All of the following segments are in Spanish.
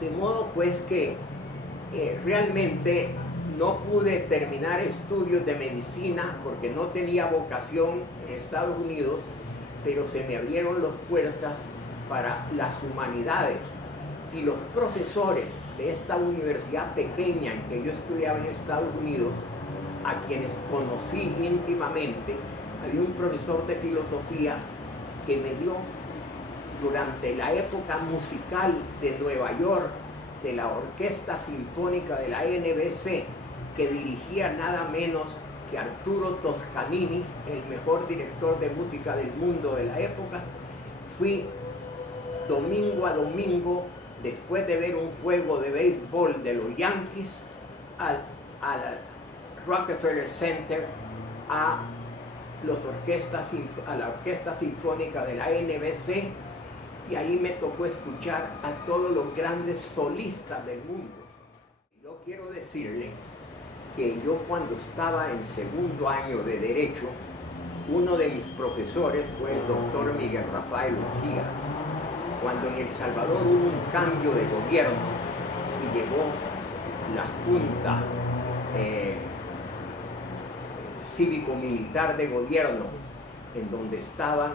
De modo pues que realmente no pude terminar estudios de medicina porque no tenía vocación en Estados Unidos, pero se me abrieron las puertas para las humanidades, y los profesores de esta universidad pequeña en que yo estudiaba en Estados Unidos, a quienes conocí íntimamente, había un profesor de filosofía que me dio, durante la época musical de Nueva York, de la Orquesta Sinfónica de la NBC, que dirigía nada menos que Arturo Toscanini, el mejor director de música del mundo de la época. Fui domingo a domingo, después de ver un juego de béisbol de los Yankees, al Rockefeller Center, a la Orquesta Sinfónica de la NBC, y ahí me tocó escuchar a todos los grandes solistas del mundo. Yo quiero decirle que yo, cuando estaba en segundo año de Derecho, uno de mis profesores fue el doctor Miguel Rafael Urquía. Cuando en El Salvador hubo un cambio de gobierno y llegó la Junta cívico-militar de gobierno, en donde estaban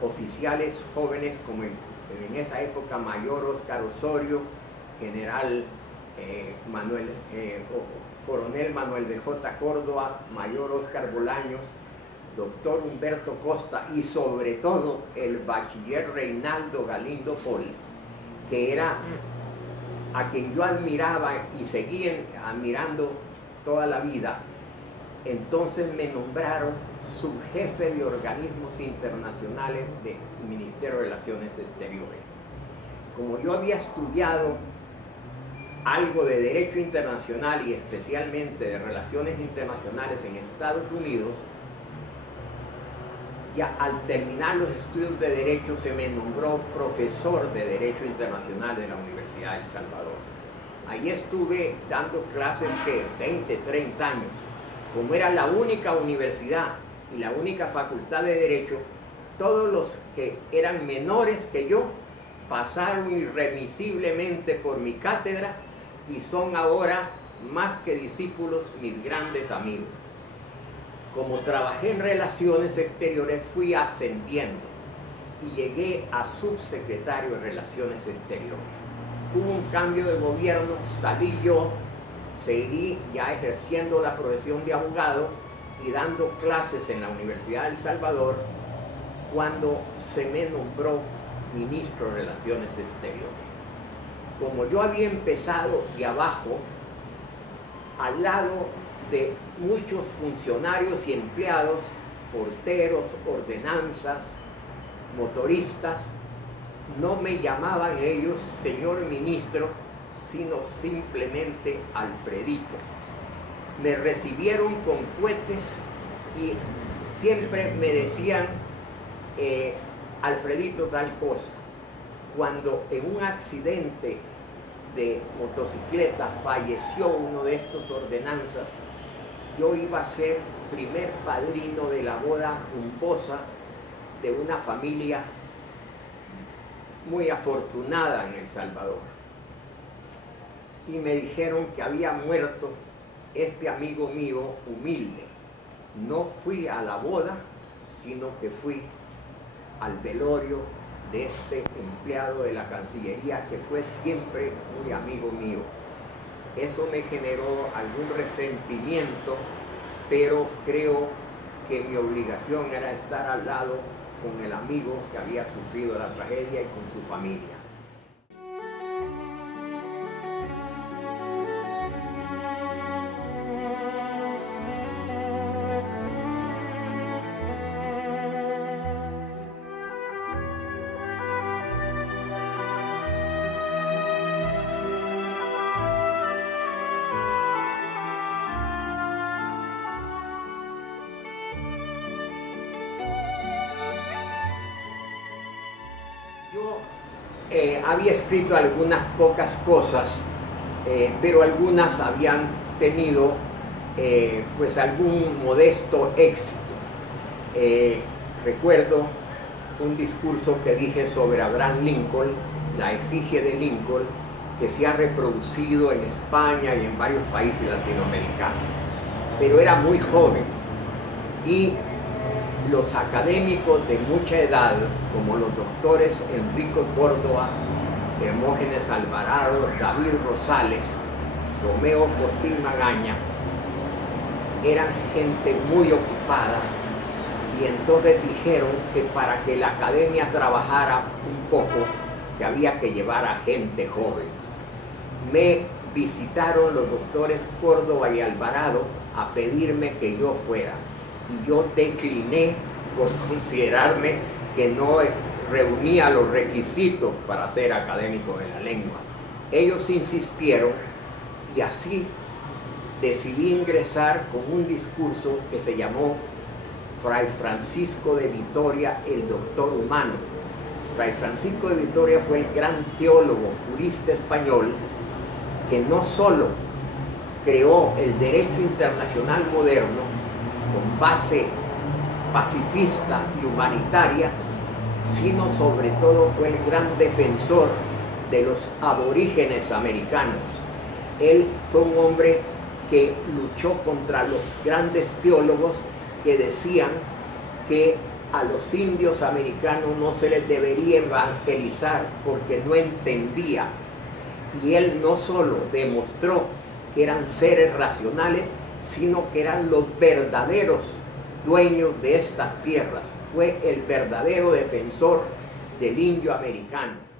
oficiales jóvenes como en esa época mayor Óscar Osorio, general coronel Manuel de J. Córdoba, mayor Óscar Bolaños, doctor Humberto Costa y sobre todo el bachiller Reinaldo Galindo Pol, que era a quien yo admiraba y seguí admirando toda la vida. Entonces me nombraron subjefe de organismos internacionales del Ministerio de Relaciones Exteriores. Como yo había estudiado algo de Derecho Internacional y especialmente de Relaciones Internacionales en Estados Unidos, ya al terminar los estudios de Derecho se me nombró profesor de Derecho Internacional de la Universidad de El Salvador. Ahí estuve dando clases que 20, 30 años. Como era la única universidad y la única facultad de Derecho, todos los que eran menores que yo pasaron irremisiblemente por mi cátedra y son ahora, más que discípulos, mis grandes amigos. Como trabajé en Relaciones Exteriores, fui ascendiendo y llegué a subsecretario de Relaciones Exteriores. Hubo un cambio de gobierno, salí yo, seguí ya ejerciendo la profesión de abogado y dando clases en la Universidad de El Salvador, cuando se me nombró ministro de Relaciones Exteriores. Como yo había empezado de abajo, al lado de muchos funcionarios y empleados, porteros, ordenanzas, motoristas, no me llamaban ellos señor ministro, sino simplemente Alfredito. Me recibieron con cohetes y siempre me decían Alfredito tal cosa. Cuando en un accidente de motocicleta falleció uno de estos ordenanzas, yo iba a ser primer padrino de la boda rumbosa de una familia muy afortunada en El Salvador. Y me dijeron que había muerto este amigo mío humilde. No fui a la boda, sino que fui al velorio de este empleado de la Cancillería, que fue siempre muy amigo mío. Eso me generó algún resentimiento, pero creo que mi obligación era estar al lado con el amigo que había sufrido la tragedia y con su familia. Había escrito algunas pocas cosas, pero algunas habían tenido pues algún modesto éxito. Recuerdo un discurso que dije sobre Abraham Lincoln, la efigie de Lincoln, que se ha reproducido en España y en varios países latinoamericanos. Pero era muy joven y los académicos de mucha edad, como los doctores Enrico Córdoba, Hermógenes Alvarado, David Rosales, Romeo Fortín Magaña, eran gente muy ocupada, y entonces dijeron que para que la academia trabajara un poco, que había que llevar a gente joven. Me visitaron los doctores Córdoba y Alvarado a pedirme que yo fuera, y yo decliné por considerarme que no reunía los requisitos para ser académico de la lengua. Ellos insistieron y así decidí ingresar con un discurso que se llamó Fray Francisco de Vitoria, el doctor humano. Fray Francisco de Vitoria fue el gran teólogo, jurista español, que no solo creó el derecho internacional moderno con base pacifista y humanitaria, sino sobre todo fue el gran defensor de los aborígenes americanos. Él fue un hombre que luchó contra los grandes teólogos que decían que a los indios americanos no se les debería evangelizar porque no entendía. Y él no solo demostró que eran seres racionales, sino que eran los verdaderos dueños de estas tierras. Fue el verdadero defensor del indio americano.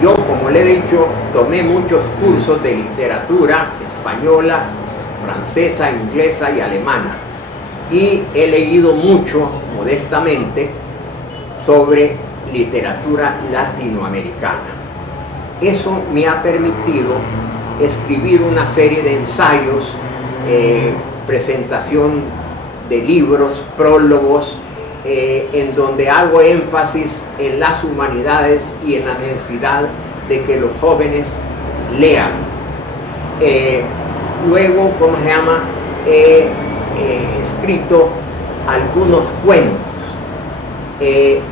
Yo, como le he dicho, tomé muchos cursos de literatura española, francesa, inglesa y alemana. Y he leído mucho, modestamente, sobre literatura latinoamericana. Eso me ha permitido escribir una serie de ensayos, presentación de libros, prólogos, en donde hago énfasis en las humanidades y en la necesidad de que los jóvenes lean. Luego, ¿cómo se llama? He escrito algunos cuentos.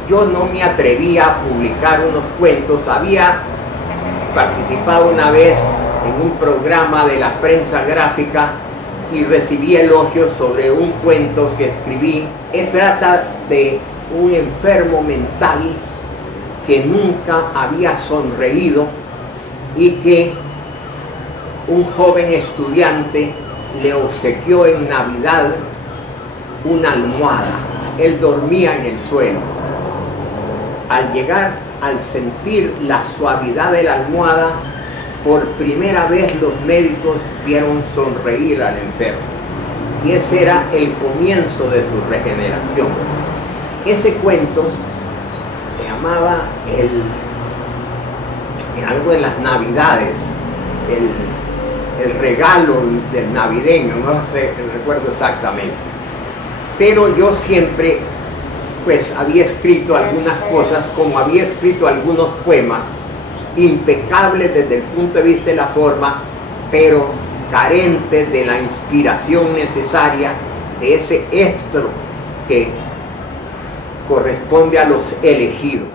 Yo no me atrevía a publicar unos cuentos. Había participado una vez en un programa de la prensa gráfica y recibí elogios sobre un cuento que escribí. Trata de un enfermo mental que nunca había sonreído y que un joven estudiante le obsequió en Navidad una almohada. Él dormía en el suelo. Al llegar, al sentir la suavidad de la almohada, por primera vez los médicos vieron sonreír al enfermo. Y ese era el comienzo de su regeneración. Ese cuento se llamaba algo de las Navidades, el regalo del navideño, no sé, recuerdo exactamente. Pero yo siempre pues había escrito algunas cosas, como había escrito algunos poemas impecables desde el punto de vista de la forma, pero carentes de la inspiración necesaria, de ese estro que corresponde a los elegidos.